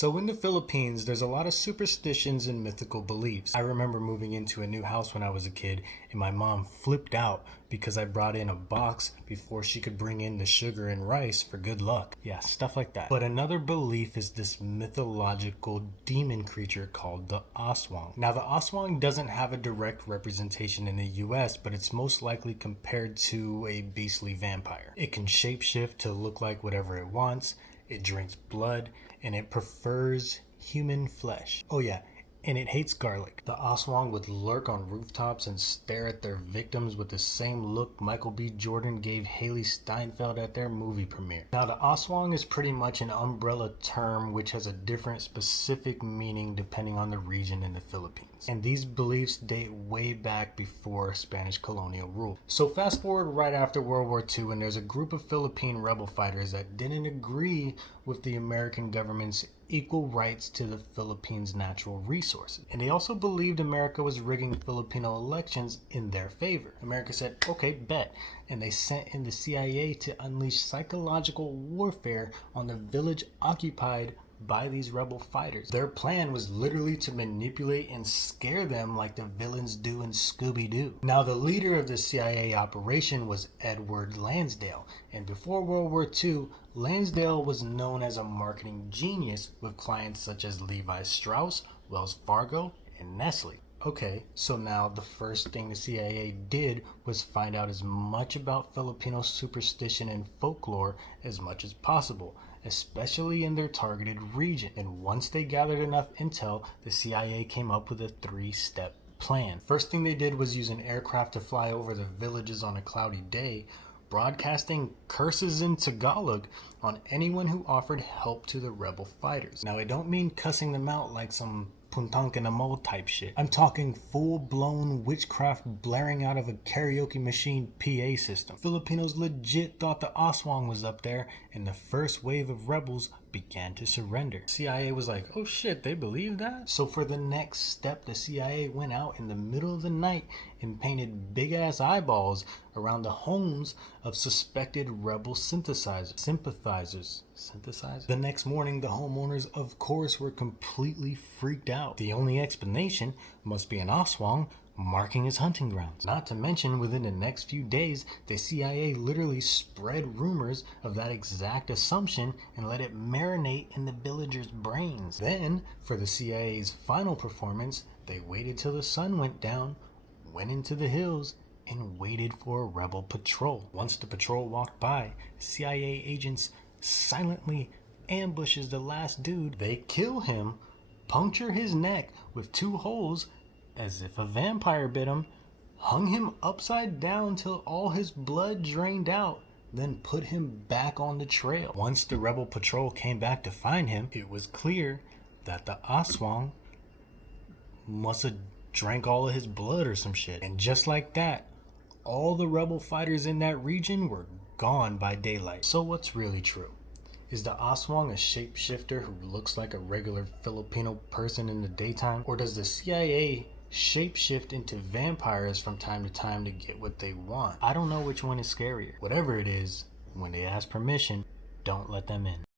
So in the Philippines, there's a lot of superstitions and mythical beliefs. I remember moving into a new house when I was a kid, and my mom flipped out because I brought in a box before she could bring in the sugar and rice for good luck. Yeah, stuff like that. But another belief is this mythological demon creature called the Aswang. Now, the Aswang doesn't have a direct representation in the US, but it's most likely compared to a beastly vampire. It can shapeshift to look like whatever it wants. It drinks blood, and it prefers human flesh. Oh yeah, and it hates garlic. The Aswang would lurk on rooftops and stare at their victims with the same look Michael B. Jordan gave Haley Steinfeld at their movie premiere. Now, the Aswang is pretty much an umbrella term which has a different specific meaning depending on the region in the Philippines. And these beliefs date way back before Spanish colonial rule. So fast forward right after World War II, and there's a group of Philippine rebel fighters that didn't agree with the American government's equal rights to the Philippines' natural resources. And they also believed America was rigging Filipino elections in their favor. America said, okay, bet. And they sent in the CIA to unleash psychological warfare on the village occupied by these rebel fighters. Their plan was literally to manipulate and scare them like the villains do in Scooby-Doo. Now, the leader of the CIA operation was Edward Lansdale, and before World War II, Lansdale was known as a marketing genius with clients such as Levi Strauss, Wells Fargo, and Nestle. Okay, so now the first thing the CIA did was find out as much about Filipino superstition and folklore as much as possible, especially in their targeted region. And once they gathered enough intel, the CIA came up with a 3-step plan. First thing they did was use an aircraft to fly over the villages on a cloudy day, broadcasting curses in Tagalog on anyone who offered help to the rebel fighters. Now, I don't mean cussing them out like some puntang ka na mo type shit. I'm talking full-blown witchcraft blaring out of a karaoke machine PA system. Filipinos legit thought the Aswang was up there, and the first wave of rebels began to surrender. CIA was like, oh shit, they believe that? So for the next step, the CIA went out in the middle of the night and painted big-ass eyeballs around the homes of suspected rebel sympathizers. The next morning, the homeowners, of course, were completely freaked out. The only explanation must be an Aswang marking his hunting grounds. Not to mention, within the next few days, the CIA literally spread rumors of that exact assumption and let it marinate in the villagers' brains. Then, for the CIA's final performance, they waited till the sun went down, went into the hills, and waited for a rebel patrol. Once the patrol walked by, CIA agents silently ambushes the last dude. They kill him, puncture his neck with 2 holes as if a vampire bit him, hung him upside down till all his blood drained out, then put him back on the trail. Once the rebel patrol came back to find him, it was clear that the Aswang must have drank all of his blood or some shit. And just like that, all the rebel fighters in that region were gone by daylight. So what's really true? Is the Aswang a shapeshifter who looks like a regular Filipino person in the daytime? Or does the CIA shapeshift into vampires from time to time to get what they want? I don't know which one is scarier. Whatever it is, when they ask permission, don't let them in.